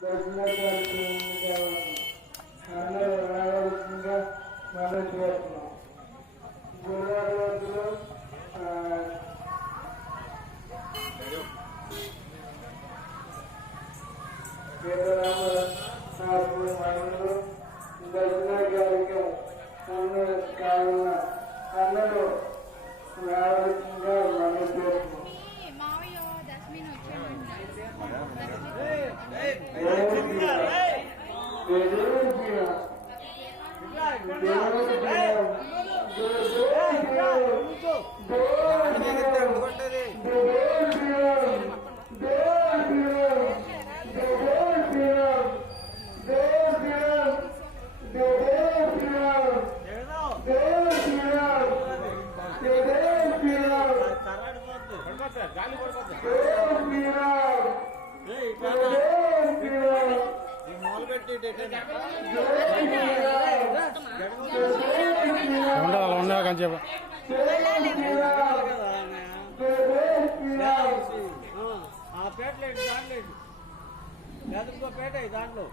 దర్శన కార్యక్రమం అందరూ రావాల్సిందిగా మనం చేస్తున్నాం. గురువారం రోజులు మనలో దర్శన కార్యక్రమం కావున అందరూ రావాల్సిందిగా మనం చేస్తున్నాం. ఉండా కానీ చెప్ప ఆ పేటలేదు దాంట్లో లేకపోతే పేట దాంట్లో